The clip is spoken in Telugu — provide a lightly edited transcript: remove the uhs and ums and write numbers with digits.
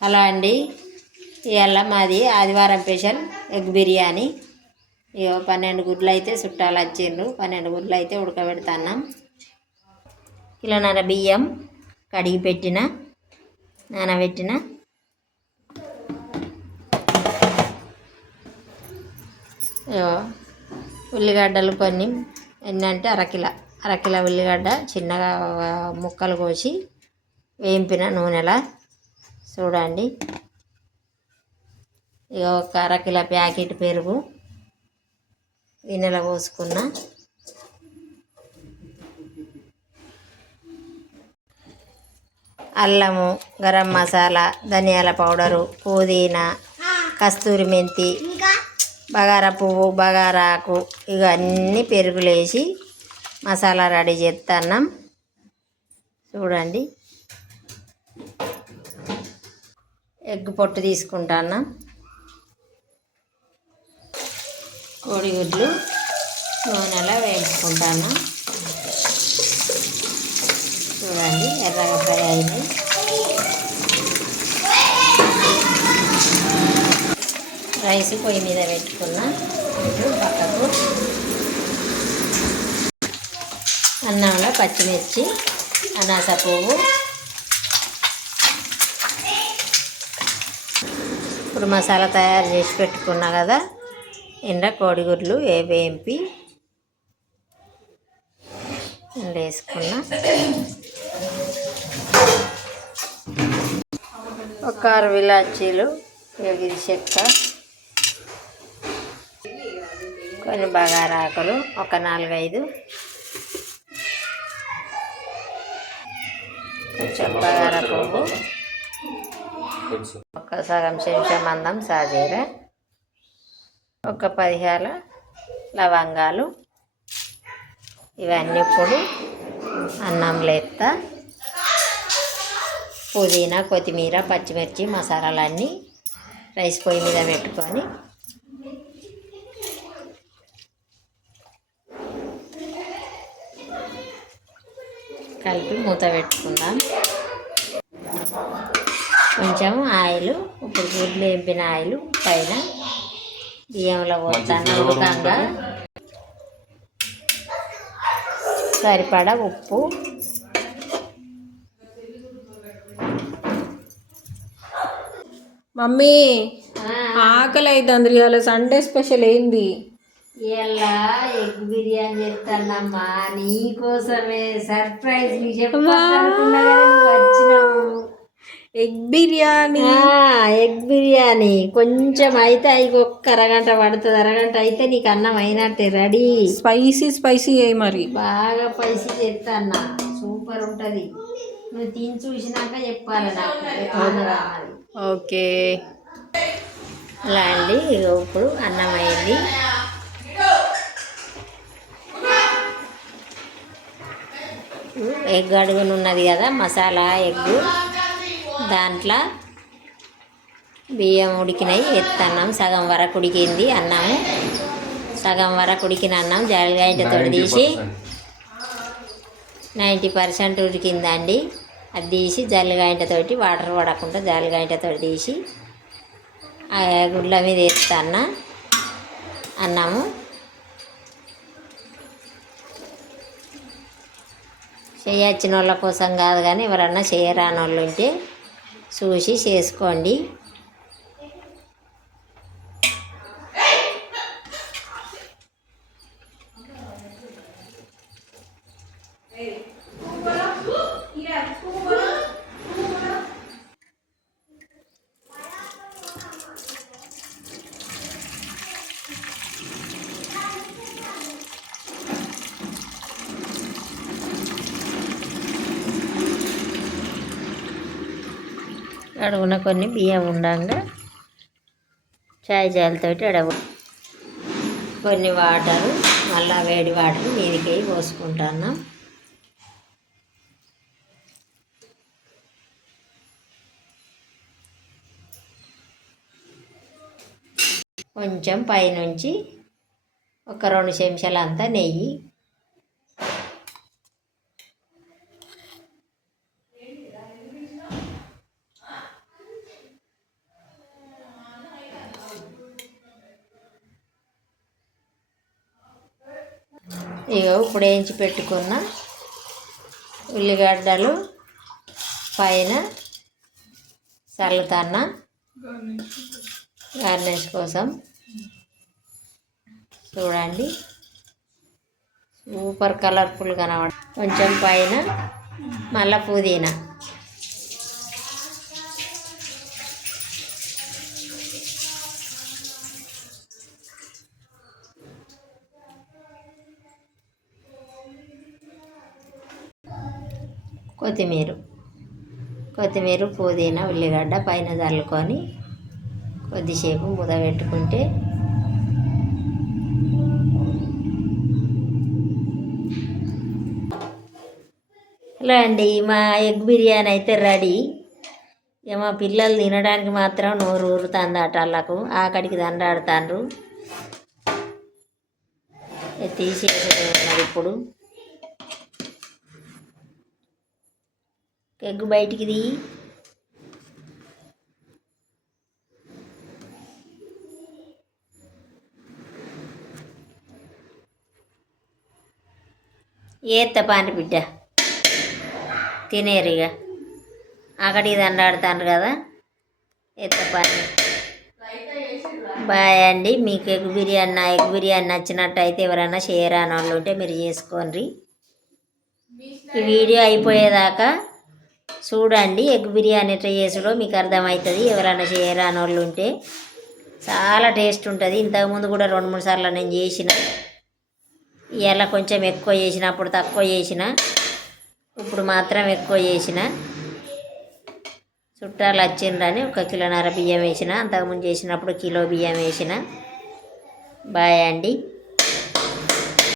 హలో అండి, ఇవాళ మాది ఆదివారం స్పెషల్ ఎగ్ బిర్యానీ. 12 గుడ్లు అయితే చుట్టాలు వచ్చిండ్రు. 12 గుడ్లు అయితే ఉడకబెడతాన్నాం. కిలోన్నర బియ్యం కడిగి పెట్టిన, నానబెట్టిన. ఉల్లిగడ్డలు కొన్ని ఎన్నంటే అరకిల ఉల్లిగడ్డ చిన్నగా ముక్కలు కోసి వేయింపిన నూనెలా. చూడండి, ఒక అరకిల ప్యాకెట్ పెరుగు గిన్నెలో పోసుకున్న. అల్లము, గరం మసాలా, ధనియాల పౌడరు, పుదీనా, కస్తూరి మెంతి, బగారా పువ్వు, బగారాకు, ఇవన్నీ పెరుగులేసి మసాలా రెడీ చేస్తున్నాం. చూడండి, ఎగ్ పొట్టు తీసుకుంటాను. కోడిగుడ్లు నూనెలో వేయించుకుంటాను. చూడండి, ఎర్రగా ఫ్రై అయినాయి. రైస్ పొయ్యి మీద పెట్టుకున్న. పక్కకు అన్నంలో పచ్చిమిర్చి, అనాస పువ్వు, ఇప్పుడు మసాలా తయారు చేసి పెట్టుకున్నా కదా, కోడిగుడ్లు వేయింపి వేసుకున్నా. ఒక 6 ఇలాచీలు, ఎగిరి చెక్క, కొన్ని బగారాకులు, ఒక 4-5, కొంచెం బగారా పువ్వు, ఒక సగం చెంచా మందం సాజీర, ఒక 10 లవంగాలు. ఇవన్నీ ఇప్పుడు అన్నంలో ఎత్తా. పుదీనా, కొత్తిమీర, పచ్చిమిర్చి, మసాలాలన్నీ రైస్ పొయ్యి మీద పెట్టుకొని కలిపి మూత పెట్టుకుందాం. కొంచెం ఆయిల్, ఇప్పుడు గుడ్లు వేపిన ఆయిల్ పైన బియ్యంలో పోతాను. ఉడకంగా సరిపడా ఉప్పు, మమ్మీ ఆకలి అవుతుంది. ఇవాళ సండే స్పెషల్ ఏంది? ఇలా ఎగ్ బిర్యానీ చేస్తానమ్మా, నీకోసమే సర్ప్రైజ్. నీకు వచ్చినావు. ఎగ్ బిర్యానీ కొంచెం అయితే ఒక్క అరగంట పడుతుంది. అరగంట అయితే నీకు అన్నం అయినట్టే రెడీ. స్పైసీ అయ్యి మరి బాగా స్పైసీ చేస్తాన్నా, సూపర్ ఉంటుంది. నువ్వు తిని చూసినాక చెప్పాలి నాకు. ఓకే, అలా అండి. ఇప్పుడు అన్నం అయింది. ఎగ్ అడుగునున్నది కదా, మసాలా ఎగ్గు, దాంట్లో బియ్యం ఉడికినాయి ఎత్తన్నాం. సగం వరకు ఉడికింది అన్నము. సగం వరకు ఉడికిన అన్నం జల్లిగంటతో తీసి 90% ఉడికిందండి. అది తీసి జల్లిగంటతోటి, వాటర్ పడకుండా జల్లిగంటతో తీసి ఆ గుడ్ల మీద ఎత్తన్నా అన్నము. చేయొచ్చిన వాళ్ళ కోసం కాదు, కానీ ఎవరన్నా చేయరాని వాళ్ళు ఉంటే చూసి చేసుకోండి. అడుగున కొన్ని బియ్యం ఉండగా చాయ్ జాలతోటి కొన్ని వాటరు, మళ్ళీ వేడి వాటర్ మీదికి పోసుకుంటున్నాం. కొంచెం పైనుంచి ఒక 2 చెంచాలు అంతా నెయ్యి, ఇగో ఇప్పుడు వేయించి పెట్టుకున్న ఉల్లిగడ్డలు పైన చల్లుతాన్న గార్నిష్ కోసం. చూడండి సూపర్ కలర్ఫుల్ కనబడ. కొంచెం పైన మళ్ళా పుదీనా. కొత్తిమీర పుదీనా ఉల్లిగడ్డ పైన చల్లుకొని కొద్దిసేపు ముద పెట్టుకుంటే హలో అండి, మా ఎగ్ బిర్యానీ అయితే రెడీ. ఇక మా పిల్లలు తినడానికి మాత్రం నోరు ఊరుతుంది అట. వాళ్ళకు ఆకడికి దండాడుతాండ్రు. తీసేసేది ఉన్నది ఇప్పుడు. ఎగ్ బయటికి తీ. ఏత్త పాని బిడ్డ తినేరు. ఇక అక్కడికి దండాడుతాను కదా, ఎత్త పాని. బాయ్ అండి. మీకు ఎగ్ బిర్యానీ నచ్చినట్టయితే ఎవరైనా షేర్ అని వాళ్ళు ఉంటే మీరు చేసుకోండి. ఈ వీడియో అయిపోయేదాకా చూడండి. ఎగ్ బిర్యానీ ఎట్లా చేసుడో మీకు అర్థమవుతుంది. ఎవరైనా షేర్ అని వాళ్ళు ఉంటే చాలా టేస్ట్ ఉంటుంది. ఇంతకుముందు కూడా 2-3 సార్లు నేను చేసిన. ఇవాళ కొంచెం ఎక్కువ చేసిన, అప్పుడు తక్కువ చేసిన, ఇప్పుడు మాత్రం ఎక్కువ చేసిన. చుట్టాలు వచ్చిండ్రని 1.5 కిలో బియ్యం వేసిన. అంతకుముందు చేసినప్పుడు కిలో బియ్యం వేసిన. బాయ్ అండి.